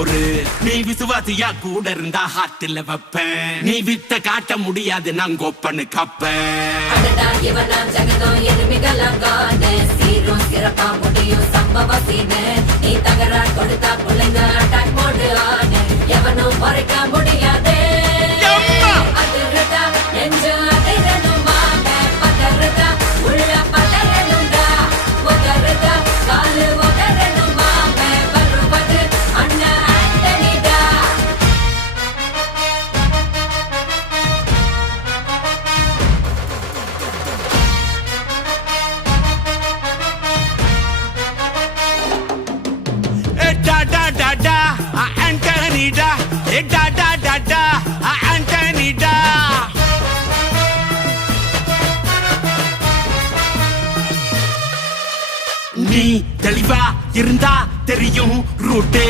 பொறு. நீ விசுவாசியா கூட இருந்தா ஹார்ட்ல வைப்பேன். நீ வித்த காட்ட முடியாது நான் கோப்பனு கப்பேன். சீரும் சிறப்பா முடியும் சம்பவ சீனு. நீ தகரா கொடுத்தா பிள்ளைங்க அட்டாக் மோடு ஆனு. எவனும் மறைக்க முடியாது. அதிர்றதா நெஞ்சு அதிரணுமாங்க. பதறதா உள்ள பதறணுண்டா. உதறதா காலு உதறணுமாங்க. வருவது அண்ணன் ஆண்டனிடா. Antonida, Antonida. நீ தெளிவா இருந்தா தெரியும் ரூட்டே.